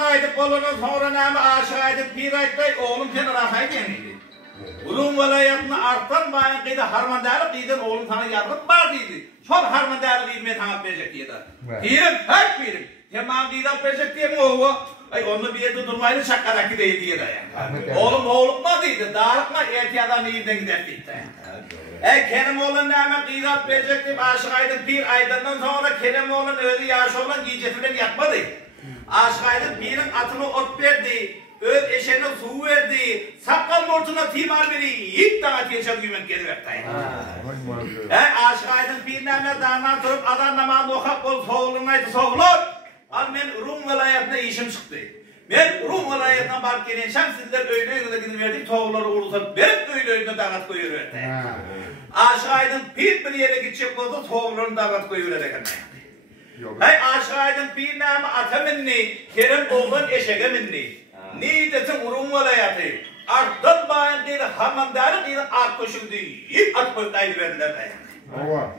Aman aydık olunun sonra neymi aşık aydık bir aydık oğlum seni rahaydı yeniydi. Ulum velayetini arttan bayan kıydı harmandarı kıydın oğlum sana yargıt var deydi. Çok harmandarı kıydı ben sana verecek deydi. Pirim, hep pirim. Hemen kıydı verecek diye mi oğlu? Ay onu bir yerde durmayla şakadaki deydi diye dayan. Oğlum oğlukma deydi, dağlıkma ertiyadan iyiden gider deydi. Kerim oğlun neyme kıydı verecek deyip aşık aydık bir aydan sonra Kerim oğlun öyle yaş olan giycesinden yapmadı. Aşık aydık birin atını ot verdi. Öl eşene su verdi, sakkal mortuna timar veri, ilk daha geçen güven gelmekteydi. Aşık aydın bir neme dağından turup adam namazı okap ol, soğulunaydı soğulur. Al men Rum velayetine işim çıktı. Ben Rum velayetine bark gelensem sizler öyle gidip verdik, soğulları uğurlusa verip öyle dağıt koyuverdi. Aşık aydın bir yere gidecek oldu, soğulların dağıt koyuverdi. Aşık aydın bir neme ata minni, Kerim oğlan eşeğe minni. Nidetin Rum velayeti, arttan bayan değil, harmandarı değil, at koşuldu, hep at koştaydı verdiler dayandı.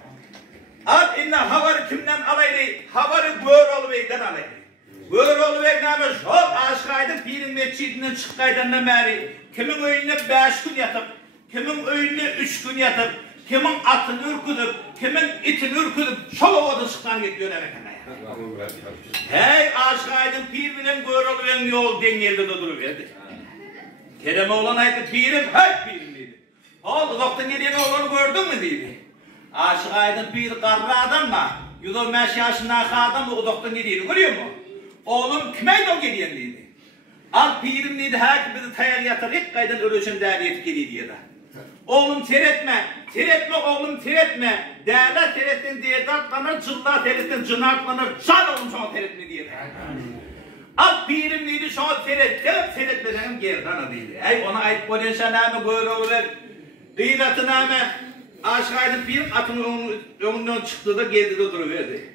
At inna havarı kimden alaydı, havarı Göroğlu'dan alaydı. Göroğlu'dan çok aşkaydı, pirin meçidinden çıkkaydığından beri, kimin önüne 5 gün yatıp, kimin önüne 3 gün yatıp, kimin atını ürküdüp, kimin itini ürküdüp, çok ovada çıktan gidiyor erken. Hey aşık aydın pir bilen Göroğlu'dan yol dengelde de duruverdi. Kerem oğlan aydı pirim hep pirimliydi. Oldu doktan gelen oğlanı gördün mü dedi. Aşık aydın pir karlı adam mı? 115 yaşındaki adam mı o doktan geliyor görüyor mu? Oğlum kimeydi o geliyen dedi. Al pirimliydi her bizi tayar yatır ilk kaydan ölüşün değerliyeti geliyor diye de. Oğlum teretme, teretme oğlum teretme. Değerler teretten diye dartlanır, cıllar teretten cınartlanır. Can oğlum sana teretme diye. Al pirimliydi sana teretmeden gerdan adıydı. Ey ona ait polenşaname Göroğlu'lar, kıyratıname, aşağıda pirim atının önünden çıktı da geldi de duruverdi.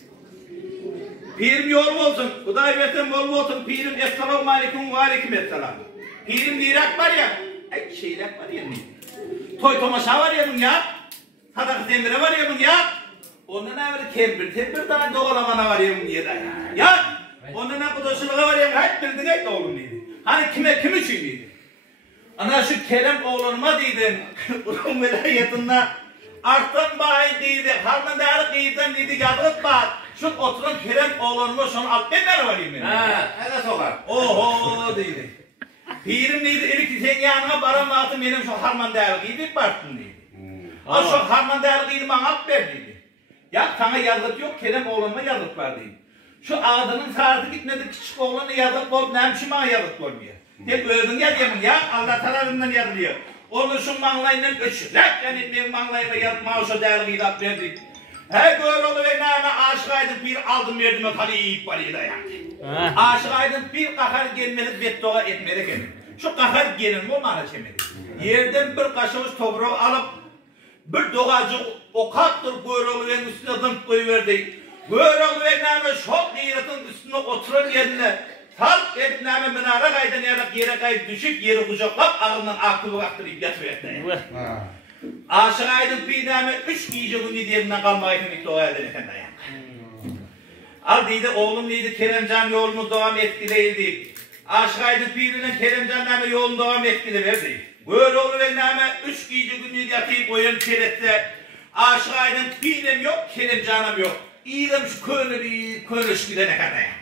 Pirim yol olsun, Kuday versen bol olsun, pirim esselamu aleyküm ve aleyküm esselam. Pirim lirak var ya, şeyrak var ya mı? Toy tomaşa var ya bunun ya, sadak zemire var ya bunun ya, ondan evvel kembir tane doğalamana var ya bunun ya, ondan evvel kudoşuluğa var ya, hep bildin et oğlum dedi. Hani kim için dedi. Ana şu Kerem oğlunuma dedim, Rum velayetinde arttan bayi dedi, harmandarı deyden dedi, yargıt bak, şu oturan Kerem oğlunuma şunu alt benler var yemin. Evet soğar. Oho dedi. Pirim dedi, ilk sen yanına baramatım benim şu harmandarı gibi baktın dedi. O şu harmandarı gibi bana alt ver dedi. Ya sana yazık yok, Kerem oğlunuma yazık var dedi. Şu ağzının sardı gitmedi, küçük oğluna yazık ol, nemşi bana yazık ol diye. Hep öldün ya diyelim ya, Allah tarafından yazılıyor. Onu şu mağlayla öçürek, yani benim mağlayla yazma o şu değerli ilat verdik. Hey Göroğlu ve nâme aşık aydın bir aldım verdim o talip var ya yani. Aşık aydın bir kahar gelmeli, beddua etmeli gelin. Şu kahar gelin o mana çemeli. Yerden bir kaşımış toprağı alıp, bir doğacı okattır Göroğlu ve üstüne zımt koyuverdik. Göroğlu ve nâme şok yiğitin üstüne oturur yerine, Talk edip nâme minara kaydan yere kayıp düşüp yeri kucaklap ağından aklı baktırıp yatıverdi. Aşık aydın bir nâme 3 giyece günü diyeminden kalmayı kimlikte o yerden efendi ayak. Al deydi oğlum deydi Keremcan yolunu devam etkileydi. Aşık aydın birinin Keremcan nâme yolunu devam etkileverdi. Böyle olur ve nâme 3 giyece günü yatayıp oyun kerette. Aşık aydın birinem yok Keremcanım yok. İyilem şu könüş gidene kadar ayak.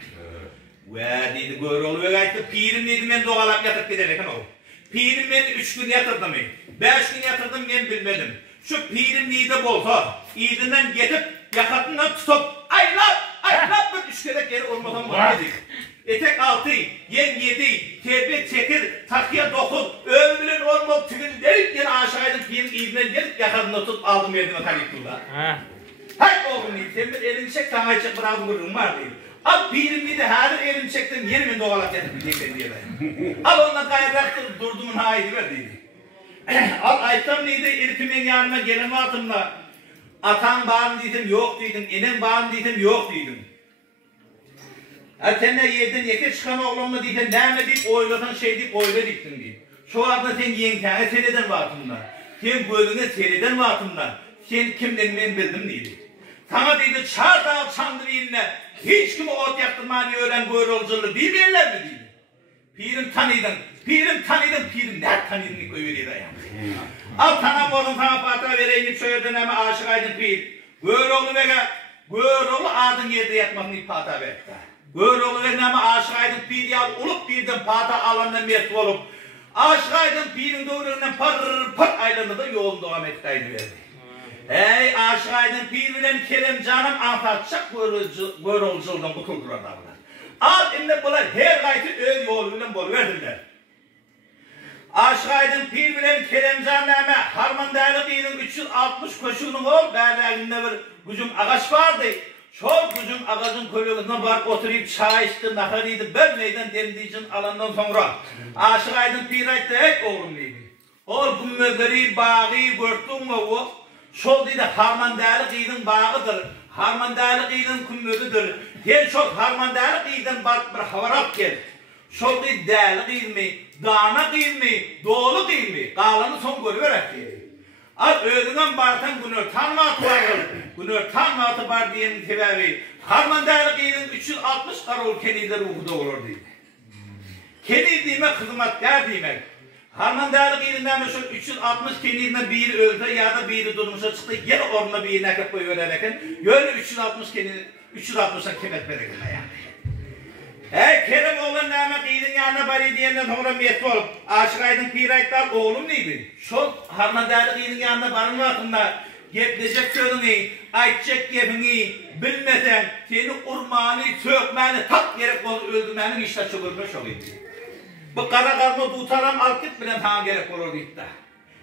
Ve deydi Göroğlu ve gayet pirim deydi ben doğalap yatıp giderek o. Pirim beni 3 gün yatırdım mı? 5 gün yatırdım ben bilmedim. Şu pirim neydi bolsa, iyidinden getip yakatından tutup aylat bir 3 kere geri olmadan var dedik. Etek altı, yen yedi, terbiyet çekir, takıya dokun, ömrün olmadı tügün derik yine aşağıydın pirim iyidinden gelip yakatından tutup aldım yerine talikturlar. Hay oğlum deyip sen bir elini çek sana çek bırakın vururum var deyip. Al pirimli de her elini çektim yerimin doğalak yatıp gidecekler diye ben. Al onunla gayraktır durdumun haydi ver deydi. Al aytam neydi ilkimin yanıma gelin altımla. Atan bağım dedim yok dedim, enem bağım dedim yok dedim. Sen de yedin yeke çıkan oğlumla dedim, neyme deyip oyladan şey deyip oyla diktin deyip. Şu anda sen yengene seriden vatımla. Sen bölüne seriden vatımla. Sen kimden ben bildim deydi. Sana dedi çar dağ çandır eline. hiç kimi ot yaktırmanı öğren Göğrolculuğu değil mi değil? Pirim tanıydın, pirim ne tanıydın koyuyordu yani. Al tanam oğlum sana pata vereyim söyledin ama aşık aydın pir. Göğrolu vega, Göğrolu adın yerde yatmakını pata verdi. Göğrolu vega ama aşık aydın pir ya olup birden pata alanına met olup aşık aydın pirin doğrundan par aylanında da yolun devam ettiğini verdi. Ey aşık aydın pir bilen Kerem canım anlatacak Göğrolculuğundan kurtuldular adamlar. Al inne bunlar her gayti öz yolundan bol verdiler. Aşık aydın pir bilen Keremcan näme harmandalyk ýylyň 360 koşugynyň ol bärleginde bir güjüm agaç bardy. Şol güjüm agaçyň kölegine barıp oturup çay içdi, nahar ýedi, bir meýdan demdiýin alandan soňra aşyk aydın pir aýtdy, "Ey oglum" diýdi. "Ol bu mögeri bagy görtüňmi o? Şol diýdi harmandalyk ýylyň bagydyr. Harmandalyk ýylyň kümmögidir. Sen şol harmandalyk ýylyň barıp bir habarap gel. Şol diýdi däli gylmy, dana gylmy, dolu gylmy, galany soň görüberek diýdi. Az özüňem bartan günör tanmaty bar. Günör tanmaty bar diýen sebäbi harmandalyk ýylyň 360 garol kenide ruhda bolar diýdi. Keni diýmek hyzmatgar diýmek. Harmandalyk ýylyň şu 360 kenidinde biri ölse ýa-da biri durmuşa çykdy, ýer orna bir näke goýuberer eken, ýöne 360 kenidi 360'a kemet bereken ýa. Hey Kerem oğlan näme ýylyň ýanyna bary diýenden soňra met bolup, aşyk aydyn pir aýtdy, "Oglum" diýdi. Şol harmandalyk ýylyň ýanyna baryň wagtynda gepleşek sözüňi, aýtjak gepiňi bilmesen, seni urmany, sökmäni, tak gerek bolup öldürmäni işler çökürme şol idi. Bu kara gazma dutaram alkyp bilen taň gerek bolar diýdi.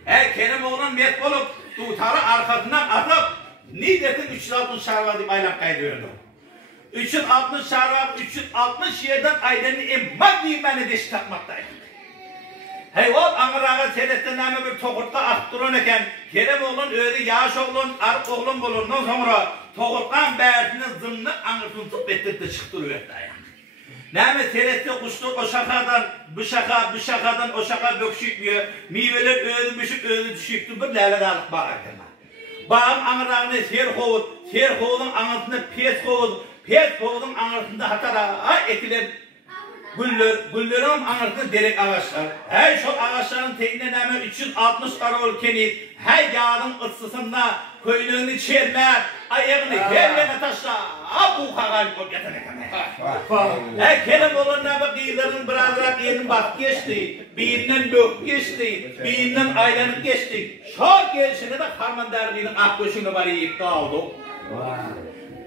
Hey Kerem oğlan met bolup, dutary arkasyndan atyp, "Ni detin 360 şarwa" diýip aýlap gaýdyberdi. 360 şarap, 360 yerden aydını emmak diýmeni deş takmaktaydı. Hey o aňyraga seretden näme bir togurtga atdyran eken, Kerem oğlan öýdi ýaş oğlan, ark oğlan bolandan soňra togurtgan bärdini zymny aňyrtyp betdirdi çykdyrýardy aýan. Näme seretde kuşdy o şakadan, bu şakadan o şaka bökşükdiýär, miweler öýdümüşük düşükdi bir läladalyk bar eken. Bağım aňyragyny ser howuň aňyrtynda pes howun, pes howuň aňyrtynda hatara etiler gülleriň aňyrtynda derek agaçlar. Hey şol agaçlaryň teýine näme 360 garol kenit, hey ýadyň ıssysynda köýnegini çermär, aýagyny herlere taşla, bu hagal bolup ýatar eken. Hey Kerem bolan näme gyýlaryň birazrak ýerini bak geçdi, birinden bök geçdi, birinden aýlanyp geçdi. Şol gelişine de harmandalygynyň ak göşüne baryp daldy.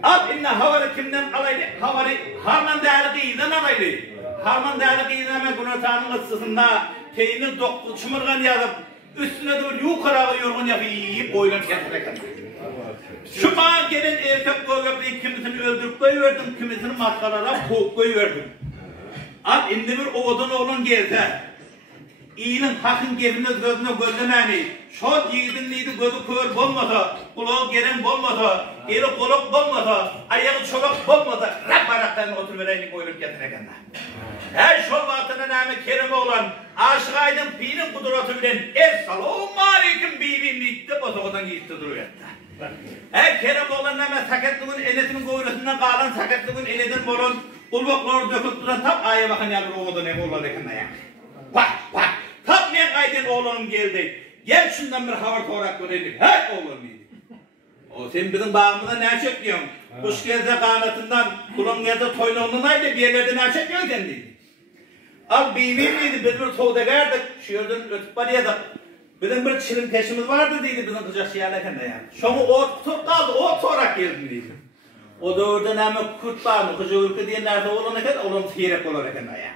Ab inne hawary kimden alaydy? Hawary harmandalygynyň alaydy. Harmandalygynyň Gunatanyň ıssysynda teýini dokdy çymyrgan ýazyp, üstüne de ýukaraga ýorgun ýabyp boýlanyp ýatar eken. Şu bana gelen erkek goýup kimisini öldürüp goýberdim, kimisini matgalara koýup goýberdim. Ab indi bir oğdan oğlan gelse, iyinin hakyň gebini gözüne gözlemäni, şol ýigidin nidi gözü kör bolmasa, kulagy geren bolmasa, eli golak bolmasa, aýagy çolak bolmasa, rap barakdan oturup bereýlik goýup ýatar eken. Hey şol wagtyna näme Kerem oğlan, aşyk aydyn pirin kudraty bilen "Assalamu alaykum" birin diýip bozogadan giýipdi durýardy. Hey Kerem oğlan näme sakatlygyň enesiniň goýrasyndan galan sakatlygyň eneden bolan ulbaklar döküp duran tap aýa bakan ýaly oğlan ne bolan eken aýa. Bak, tap men aýdyn oğlanım geldi. Gel şundan bir habar torak görelim. Hey oğlan diýdi. O sen biziň bagymyzda näçe diýýäň? Kuş gelse kanatından, kulun gelse toýnagyndan aýdy, bir ýerde näçe diýýäň diýdi. Al biwim diýdi, biz bir sowdagardyk, şu ýerden ötüp barýardyk. Bizim bir çirin peşimiz vardı diýdi biziň gyjak ýaly ekende ýa. Şoňa ot tutup kaldy, o torak geldi diýdi. O döwürde näme kurt barmy, gyjak diýen näme bolan eken, olam terek bolar eken ýa.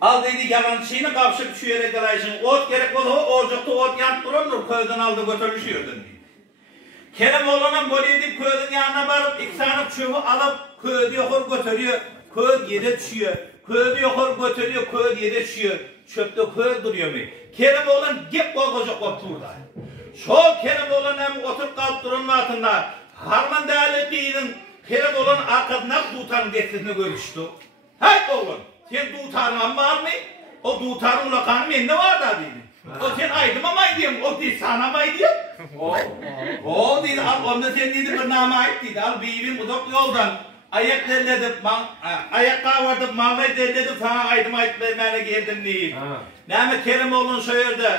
Al diýdi yalançyny gapşyp şu ýere gelaýşyň, ot gerek bolsa, ojukda ot ýanyp durandyr, köýden aldy götürmüş ýerden. Kerem oğlanam bolýdy, köýdüň ýanyna baryp, iki sanyk çöpü alyp, köýdi ýokary götürýär, köý ýere düşýär. Köýdi ýokary götürýär, köý ýere düşýär. Çöpde köý durýarmy? Kerem oğlan gep bolgajak oturdy. Şol Kerem oğlan hem oturup kalıp duran wagtynda harmandalyk ýylyň Kerem oğlan arkasyna dutanyň desini görüşdi. "Hey oğlan, sen dutanyň barmy? O dutanyň ulakany mende bar da" diýdi. "O sen aýdymam aýdym, o diýdi sana aýdym." O dedi, onda sen dedi bir nama ait dedi. Al biyivin budok yoldan. Ayak derledim, ayakta vardım, mağlayı derledim, sana aydım vermeye geldim deyip. Neyme Kerimoğlu'nun söyledi.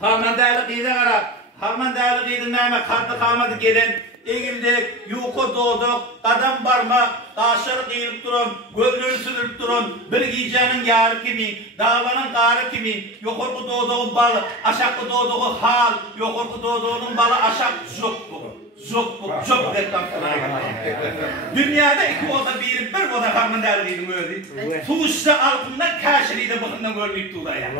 Harman değerli kıyıda karak. Harman değerli kıyıda neyme kartı kalmadı gelen. Egildik, yuku doğduk, adam barmak, taşları kıyılıp durun, gövlünü sürüp durun, bir giyeceğinin yarı kimi, dağlanın karı kimi, yokurku doğduğun balı, aşaklı doğduğun hal, yokurku doğduğunun balı aşak zukku. Zukku, zukku reklam. Dünyada iki oda bir oda Harman değerliydim öyle. Tuğuşta altından kaşırıydı bakımdan görmeyip tuğdaya.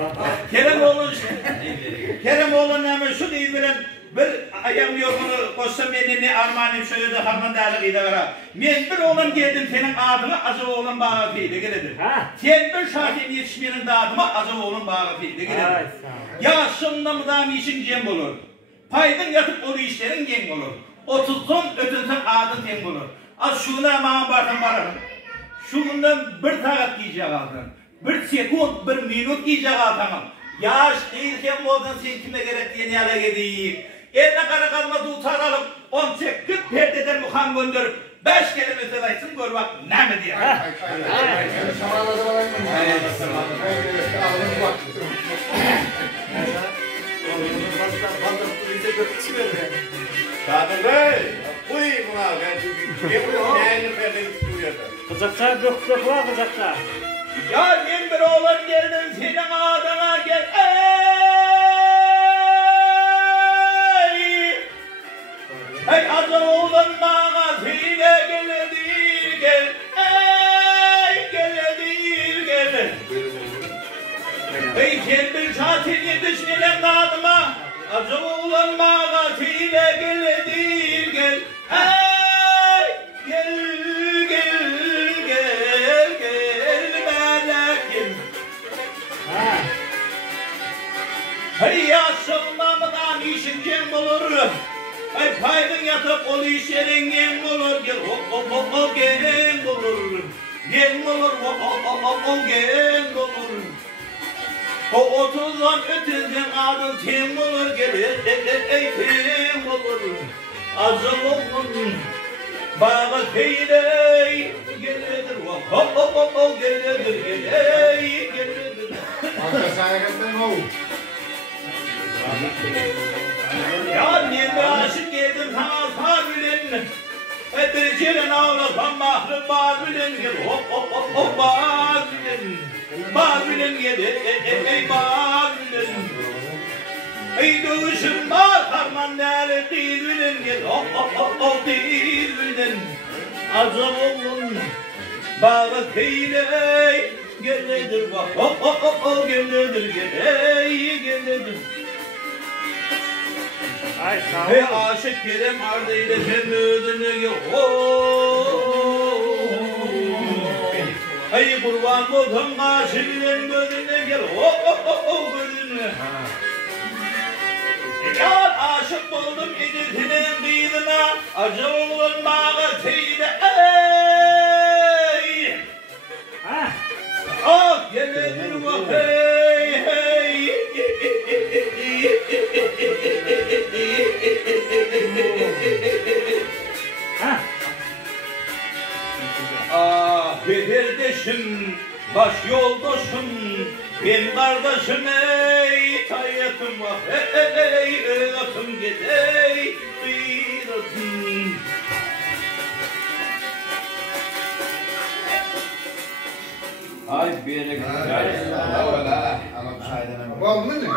Kerimoğlu'nun hemen şu değil bilen, bir ayağım yorgunu koşsam benimle armağanım söyledi Harman değerliydi vera. Men bir oğlan geldim senin adını acı oğlan bağı fiili geledir. Sen bir şahim yetişmenin adıma acı oğlan bağı fiili geledir. Yaşımda mıdam işin cem olur. Paydın yatıp olu işlerin gen olur. 30'dan ötünsün adın gen olur. Az şuna bana bakın bararım. Şundan bir saat giyecek aldın. Bir sekund, bir minut giyecek aldın. Yaş değilken oldan sen kime gerek diye niyale gideyim. Eline kara kalmadı utar alıp 18 perdeden muhan gönderip 5 kelime söylesin gör bak ne mi diye. Kadir Bey, buyur buna. Kızakça dökler kızakça. Ya ben bir oğlan geldim senin adına gel. Hey adı oğlan bana file geledir gel. Ey geledir gel. Hey sen bir şatil yetişmeden adıma. Adı oğlan bana file geledir gel. Ey gel gel gel gel melekim. Hey yaşımdan işin cem olur. Ay paydın yatıp ol işlerin gen olur. Gel o gen olur. Gen olur o gen olur. O 30'dan ötünden adın tim olur. Gel ey tim olur. Azıl olun. Bağı teyley. Geledir o geledir geledir. Ya niye aşık geldim sana sağ bilen. Bir çelen ağlasam mahlum bağ bilen. Hop bağ bilen. Bağ bilen gel ey bağ bilen. Ey dövüşüm var harman değerli değil bilen gel. Hop değil bilen. Azam olun. Bağı teyley. Geledir hop geledir geledir. Hey aşık Kerem ardıyla sen ödünü gel. Hey kurban buldum aşıkın gözüne gel. Gözüne. Yar aşık buldum ediltinin kıyına. Acı oğlun bağı teyle. Ey. Ah geledir bak hey hey. Ah kardeşim, baş yoldaşım, ben kardeşim ey tayyatım ah ey atım gidey kıyratım. Ay bir yere gidiyor. Var mı ne?